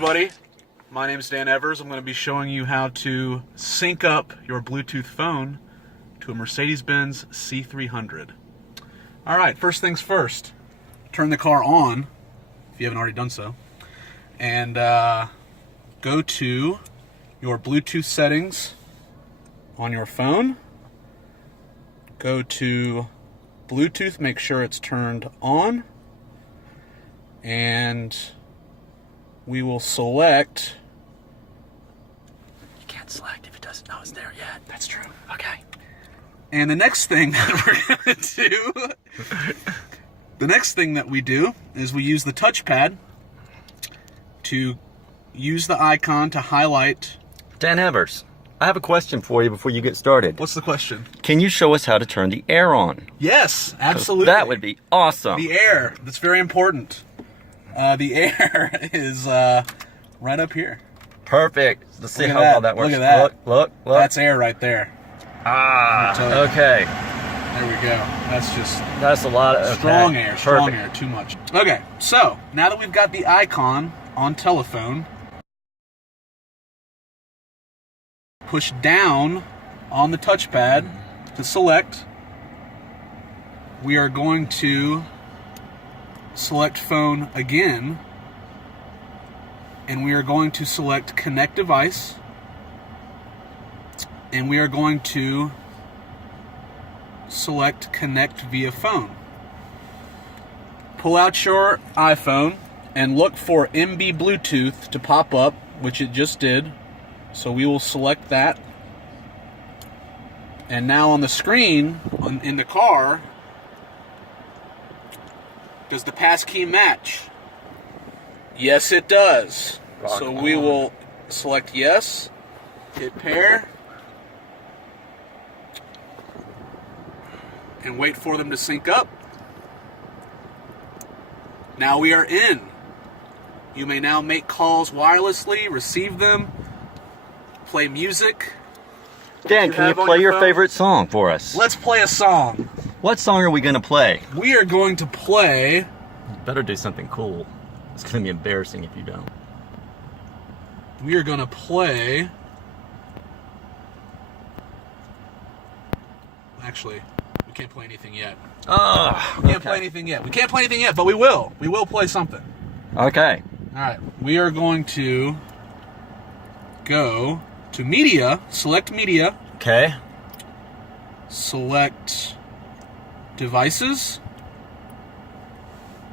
everybody, my name is Dan Evers. I'm going to be showing you how to sync up your Bluetooth phone to a Mercedes-Benz C300. Alright, first things first, turn the car on, if you haven't already done so, and go to your Bluetooth settings on your phone, go to Bluetooth, make sure it's turned on, and we will select. You can't select if it doesn't know it's there yet. That's true. Okay. And the next thing that we're going to do, the next thing that we do is we use the touchpad to use the icon to highlight. Dan Evers, I have a question for you before you get started. What's the question? Can you show us how to turn the air on? Yes, absolutely. That would be awesome. The air, that's very important. The air is right up here. Perfect. Let's see how well that works. Look at that. Look. That's air right there. Okay. There we go. That's a lot of strong air. Strong Perfect. air. Too much. Okay, so now that we've got the icon on telephone, push down on the touchpad to select. We are going to select phone again, and we are going to select connect device, and we are going to select connect via phone. Pull out your iPhone and look for MB Bluetooth to pop up, which it just did. So we will select that. And now on the screen, in the car, does the passkey match? Yes, it does. So we will select yes, hit pair, and wait for them to sync up. Now we are in. You may now make calls wirelessly, receive them, play music. Dan, can you play your favorite song for us? Let's play a song. What song are we going to play? We are going to play... You better do something cool. It's going to be embarrassing if you don't. We are going to play... Actually, we can't play anything yet. Oh, we can't play anything yet. We can't play anything yet, but we will. We will play something. Okay. All right. We are going to go to media, select media. Okay. Select devices.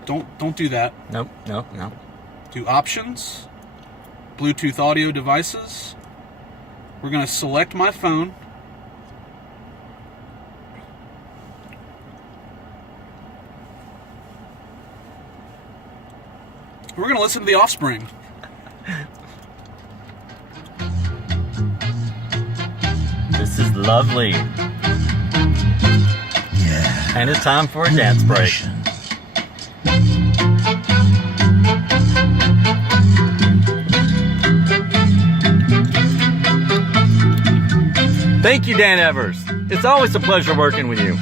Don't do that. Nope. Do options. Bluetooth audio devices. We're going to select my phone. We're going to listen to The Offspring. This is lovely. Yeah. And it's time for a dance break. Thank you, Dan Evers. It's always a pleasure working with you.